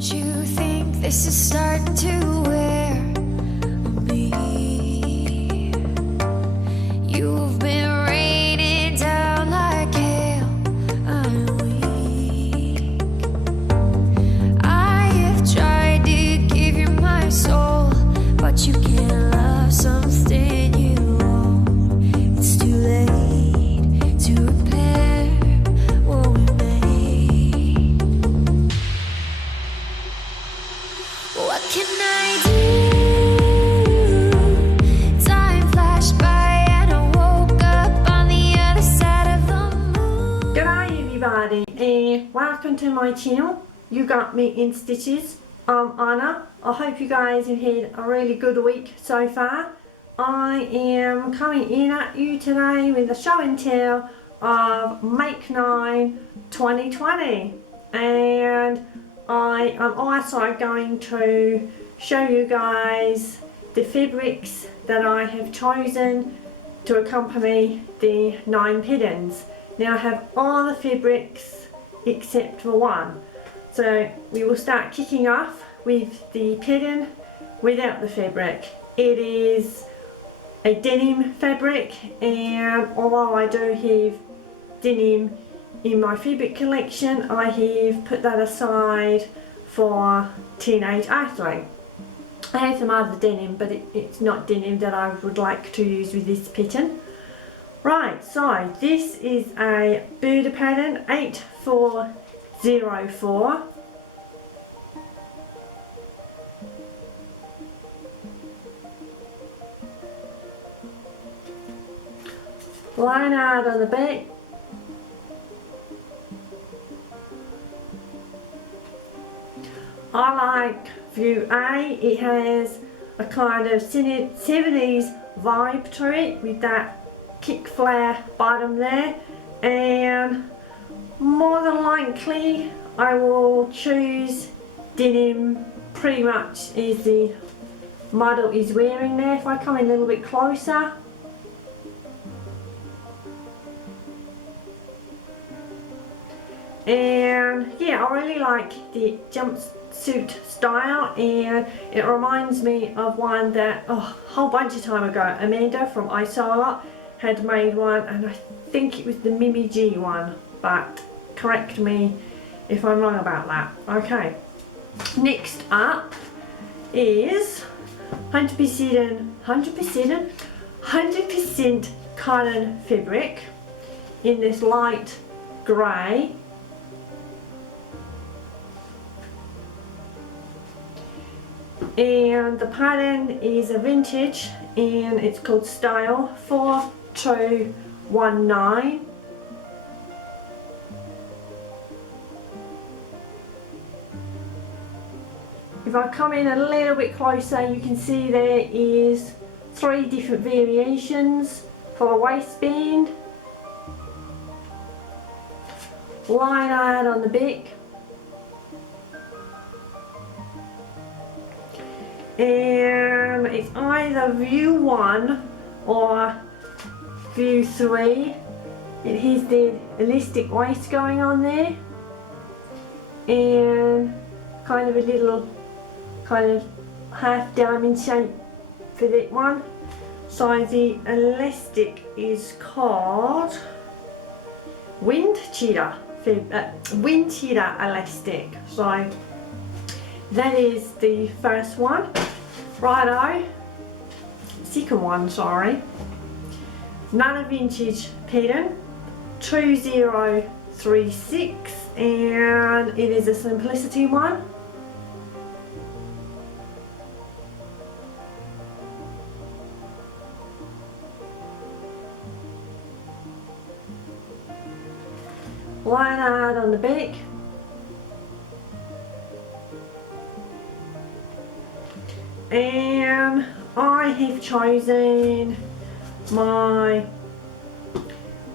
you think this is starting to wear on me? You've been raining down like hail. I'm weak. I have tried to give you my soul, but you can't love something you own. It's too late to repair what we made. What can I do? Time flashed by and I woke up on the other side of the moon. G'day everybody and welcome to my channel. You got me in stitches. I'm Anna. I hope you guys have had a really good week so far. I am coming in at you today with a show and tell of Make 9 2020, and I am also going to show you guys the fabrics that I have chosen to accompany the 9 pattern. Now I have all the fabrics except for one. So we will start kicking off with the pattern without the fabric. It is a denim fabric, and although I do have denim in my fabric collection, I have put that aside for teenage athlete. I have some other denim, but it's not denim that I would like to use with this pattern. Right, so this is a Buddha pattern 8404. Line out on the back. I like view A. It has a kind of 70s vibe to it with that kick flare bottom there, and more than likely I will choose denim pretty much as the model is wearing there. If I come in a little bit closer, and yeah, I really like the jumpsuit style, and it reminds me of one that a whole bunch of time ago Amanda from Isola had made one, and I think it was the Mimi G one, but correct me if I'm wrong about that. Okay, next up is 100% cotton fabric in this light grey. And the pattern is a vintage, and it's called Style 4219. If I come in a little bit closer, you can see there is 3 different variations for a waistband. Line art on the back. And it's either view 1 or view 3. It has the elastic waist going on there, and kind of a little kind of half diamond shape for that one. So the elastic is called wind cheetah elastic. So that is the first one. Righto, second one, sorry. Another vintage pattern, 2036, and it is a simplicity one. Line art on the back. And I have chosen my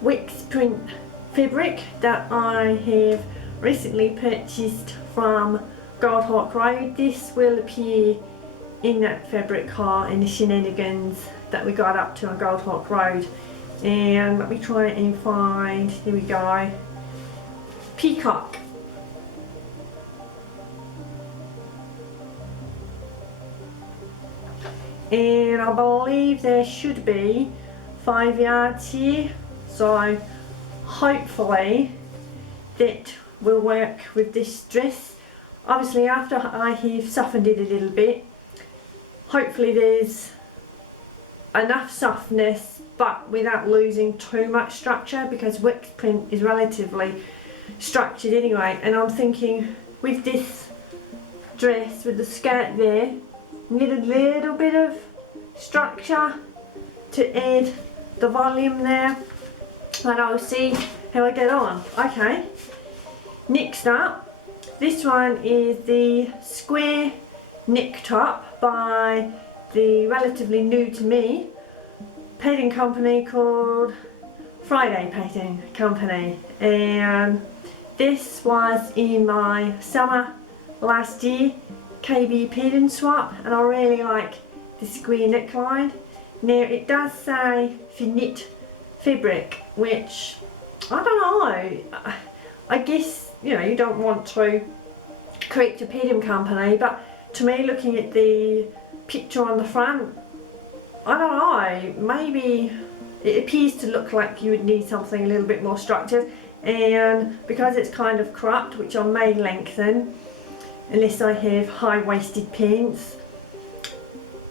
wax print fabric that I have recently purchased from Gold Hawk Road. This will appear in that fabric haul in the shenanigans that we got up to on Gold Hawk Road. And let me try and find, here we go, Peacock. and I believe there should be 5 yards here, so hopefully that will work with this dress. Obviously after I have softened it a little bit, hopefully there's enough softness but without losing too much structure, because wax print is relatively structured anyway. And I'm thinking with this dress, with the skirt there, need a little bit of structure to add the volume there, and I'll see how I get on. Okay, next up, this one is the square neck top by the relatively new to me painting company called Friday Painting Company, and this was in my summer last year KB pattern swap, and I really like the square neckline. Now it does say for knit fabric, which I don't know, I guess, you know, you don't want to correct a pattern company, but to me, looking at the picture on the front, I don't know, maybe it appears to look like you would need something a little bit more structured, and because it's kind of cropped, which I may lengthen unless I have high-waisted pants.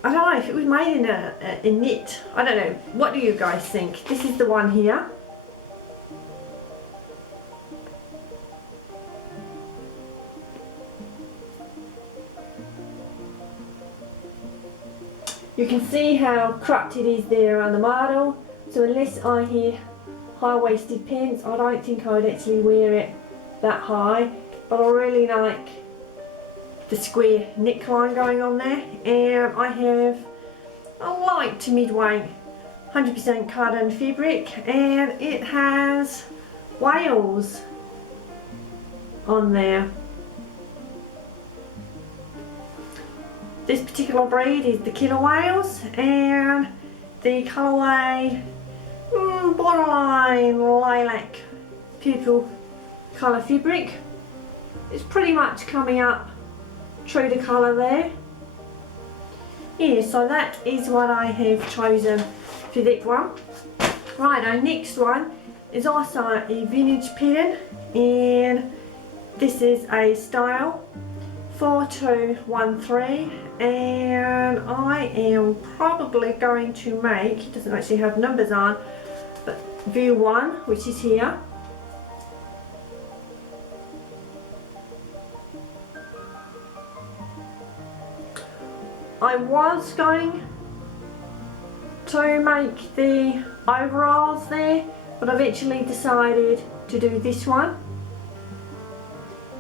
I don't know, if it was made in a knit, I don't know, what do you guys think? This is the one here. You can see how cropped it is there on the model, so unless I have high-waisted pants, I don't think I would actually wear it that high, but I really like the square neckline going on there, and I have a light to mid-weight 100% cotton fabric, and it has wales on there. This particular breed is the killer whales, and the colourway borderline lilac purple colour fabric. It's pretty much coming up true to colour there. Yeah, so that is what I have chosen for that one. Right, our next one is also a vintage pattern, and this is a style 4213, and I am probably going to make, it doesn't actually have numbers on, but view 1, which is here. I was going to make the overalls there, but I've actually decided to do this one.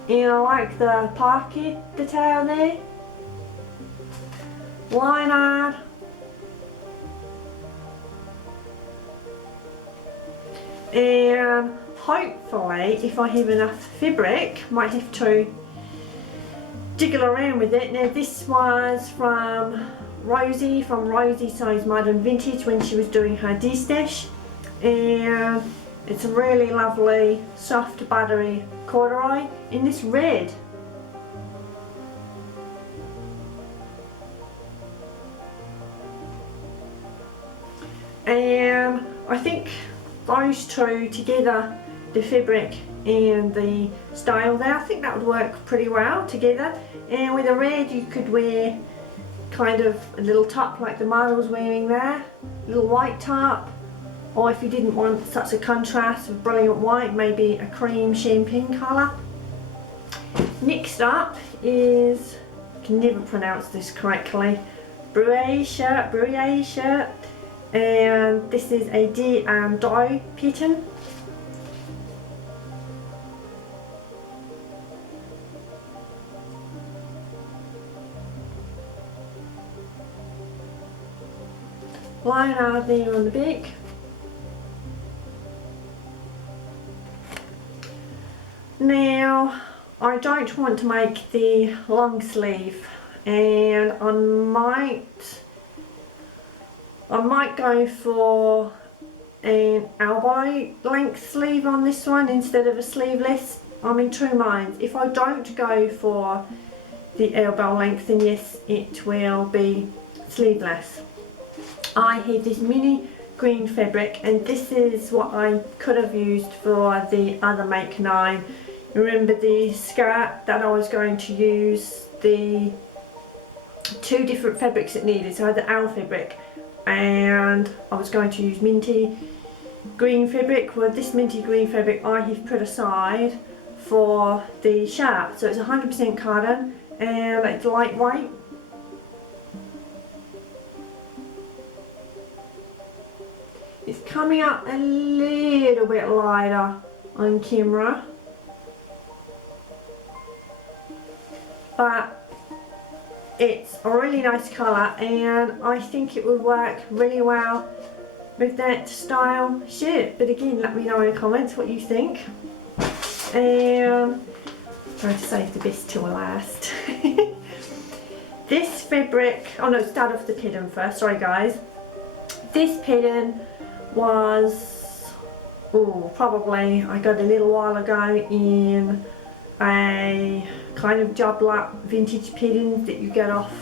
And I like the pocket detail there. Line art. And hopefully, if I have enough fabric, might have to jiggle around with it. Now this was from Rosie, from Rosie Sews Modern Vintage, when she was doing her de-stash, and it's a really lovely soft buttery corduroy in this red. And I think those two together, the fabric and the style there, I think that would work pretty well together. And with a red you could wear kind of a little top like the model's wearing there, a little white top, or if you didn't want such a contrast with brilliant white, maybe a cream champagne colour. Next up is, I can never pronounce this correctly, Brouillet shirt, and this is a D&Do pattern. Line art there on the back. Now I don't want to make the long sleeve, and I might go for an elbow length sleeve on this one instead of a sleeveless. I'm in two minds. If I don't go for the elbow length, then yes, it will be sleeveless. I have this mini green fabric, and this is what I could have used for the other Make 9. Remember the skirt that I was going to use the 2 different fabrics it needed, so I had the owl fabric and I was going to use minty green fabric. Well, this minty green fabric I have put aside for the shirt, so it's 100% cotton and it's lightweight. It's coming up a little bit lighter on camera, but it's a really nice colour and I think it would work really well with that style shirt. But again, let me know in the comments what you think. And I'm going to save the best till last. This fabric, oh no, start off the pattern first, sorry guys. This pattern was, probably I got a little while ago in a kind of job lot vintage pattern that you get off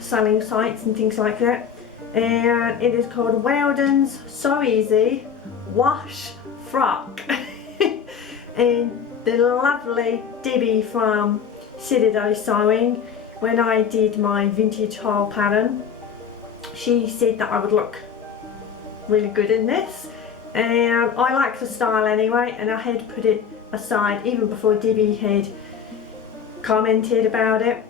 selling sites and things like that, and it is called Weldon's So Easy Wash Frock. And the lovely Debbie from Citadel Sewing, when I did my vintage haul pattern, she said that I would look really good in this, and I like the style anyway, and I had put it aside even before Debbie had commented about it,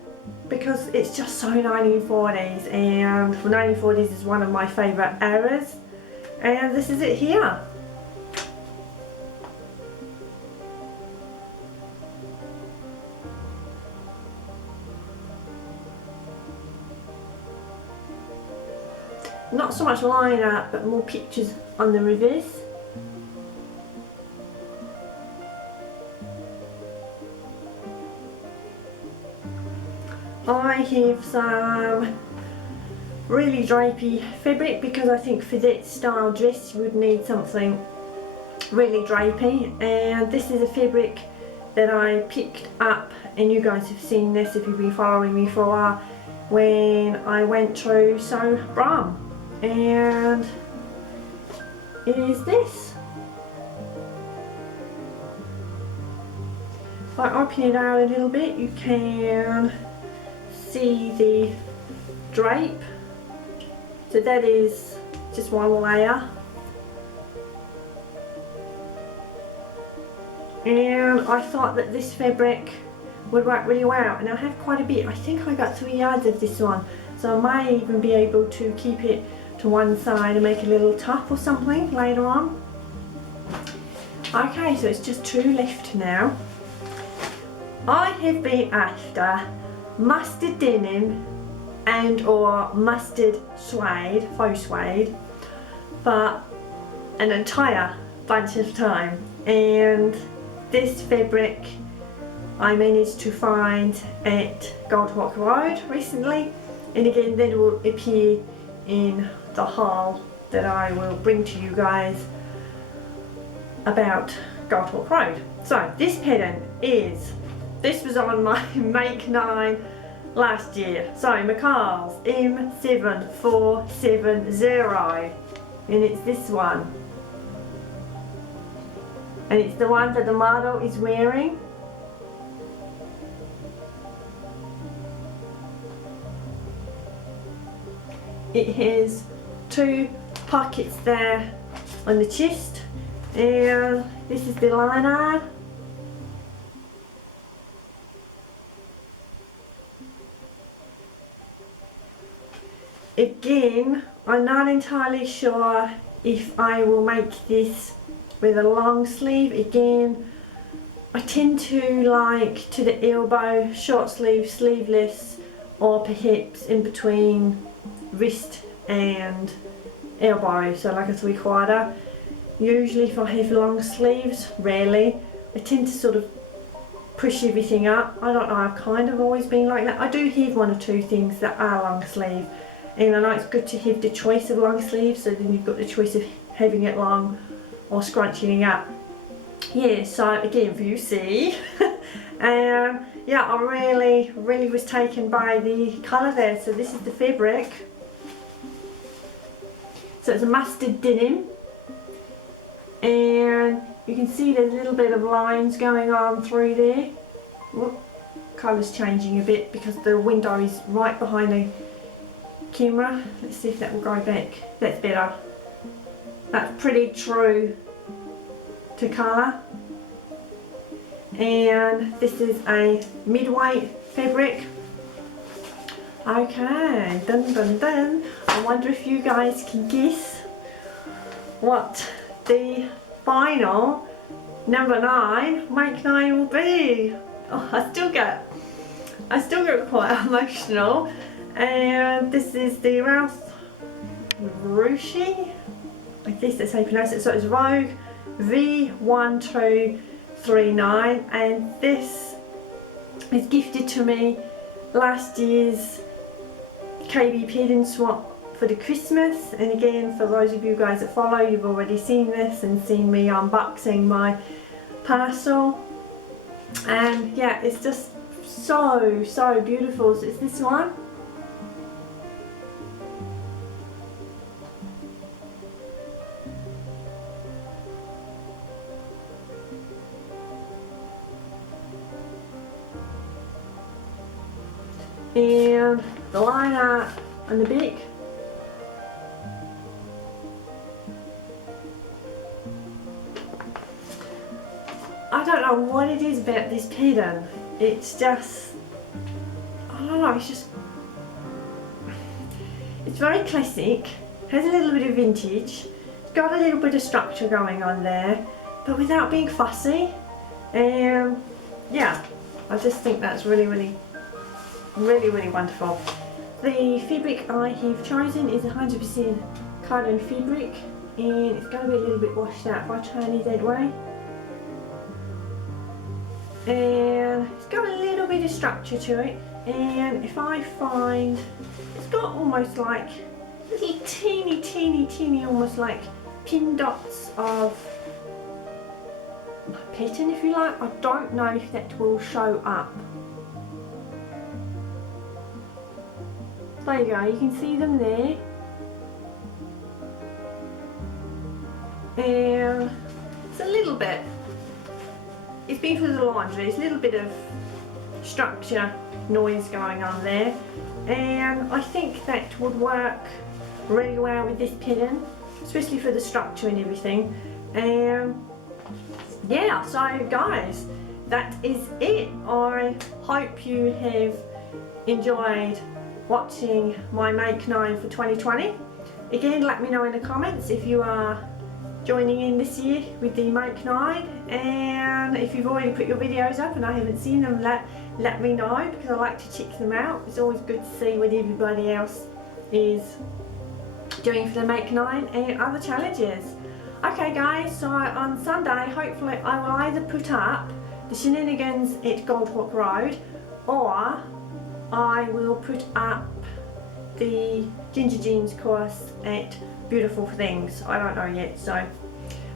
because it's just so 1940s, and 1940s is one of my favourite eras, and this is it here. Not so much line art, but more pictures on the reverse. I have some really drapey fabric because I think for that style dress you would need something really drapey, and this is a fabric that I picked up, and you guys have seen this if you've been following me for a while, when I went to Sew Bram. And it is this. If I open it out a little bit, you can see the drape. So that is just one layer. And I thought that this fabric would work really well, and I have quite a bit. I think I got 3 yards of this one, so I might even be able to keep it to one side and make a little top or something later on. Okay, so it's just 2 left now. I have been after mustard denim and or mustard suede, faux suede, for an entire bunch of time, and this fabric I managed to find at Goldhawk Road recently, and again that will appear in the haul that I will bring to you guys about Goldhawk Road. So this pattern is, this was on my Make 9 last year, so McCall's M7470, and it's this one, and it's the one that the model is wearing. It has 2 pockets there on the chest, and this is the line art. Again, I'm not entirely sure if I will make this with a long sleeve. Again, I tend to like to the elbow, short sleeve, sleeveless, or perhaps in between wrist and elbow, so like a 3/4. Usually if I have long sleeves, rarely, I tend to sort of push everything up. I don't know, I've kind of always been like that. I do have 1 or 2 things that are long sleeve, and I know it's good to have the choice of long sleeves, so then you've got the choice of having it long or scrunching up. Yeah, so again, for you see, yeah, I really was taken by the colour there. So this is the fabric, So it's a mustard denim, and you can see there's a little bit of lines going on through there. Whoop, colour's changing a bit because the window is right behind the camera. Let's see if that will go back. That's better. That's pretty true to colour. And this is a mid-weight fabric. Okay, dun dun dun. I wonder if you guys can guess what the final number 9, make 9 will be. Oh, I still get quite emotional. And this is the Ralph Rucci, I guess that's how you pronounce it. So it's Rogue V1239, and this is gifted to me last year's KB Pattern Swap for the Christmas. And again, for those of you guys that follow, you've already seen this and seen me unboxing my parcel. And yeah, it's just so beautiful. So it's this one. And the line art on the back. I don't know what it is about this pattern. It's just, I don't know, it's very classic, has a little bit of vintage, it's got a little bit of structure going on there, but without being fussy. And yeah, I just think that's really wonderful. The fabric I have chosen is 100% cotton fabric, and it's going to be a little bit washed out if I turn it that way. And it's got a little bit of structure to it, and if I find, it's got almost like little teeny almost like pin dots of pattern, if you like. I don't know if that will show up. There you go, you can see them there. And it's a little bit, it's been for the laundry, it's a little bit of structure noise going on there. And I think that would work really well with this pattern, especially for the structure and everything. And yeah, so guys, that is it. I hope you have enjoyed watching my Make 9 for 2020. Again, let me know in the comments if you are joining in this year with the Make 9, and if you've already put your videos up and I haven't seen them, let me know, because I like to check them out. It's always good to see what everybody else is doing for the Make 9 and other challenges. Okay guys, so on Sunday hopefully I will either put up the shenanigans at Goldhawk Road, or I will put up the Ginger Jeans course at Beautiful Things. I don't know yet, so.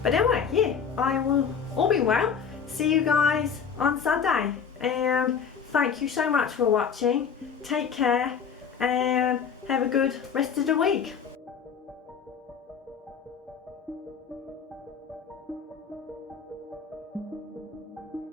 But anyway, yeah, I will, all be well, see you guys on Sunday. And thank you so much for watching. Take care and have a good rest of the week.